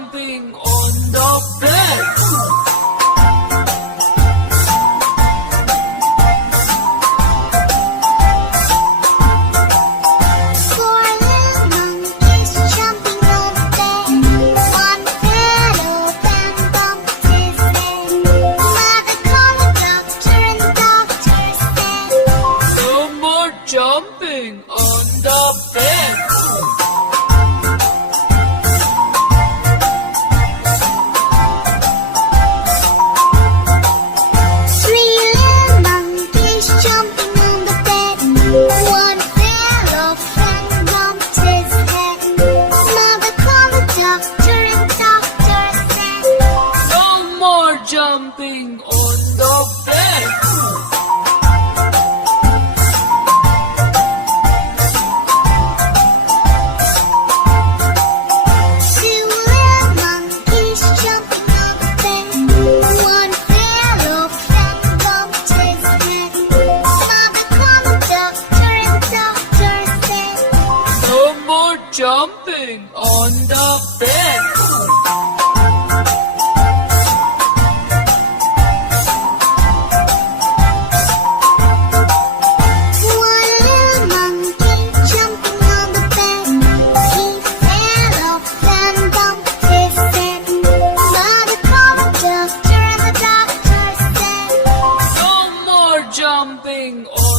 jumping on the bed. Four little monkeys jumping on the bed. One fell off and bumped his head. Mother called the doctor and the doctor said, No more jumping on the bed. Three little monkeys jumping on the bed. One fell off and bumped his head. Mother called the doctor and the doctor said, No more jumping on the bed. Two little monkeys jumping on the bed. One fell off and bumped his head. Mother called the doctor and the doctor said, No more jumping on the bed. One little monkey jumping on the bed. He fell off and bumped his head. Mother called the doctor and the doctor said, No more jumping on